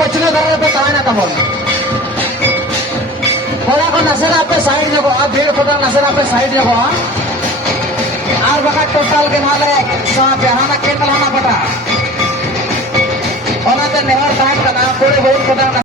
पछले धरे पे ताना तमन थोड़ा को नसेरा पे साइड जगो आ भीड़ खोटा नसेरा पे साइड जगो आर बका टोटल के माले सा बेहाना केटल हाना पटा ओना ते नेहर टाइम का ना कोड़े बहुत खोटा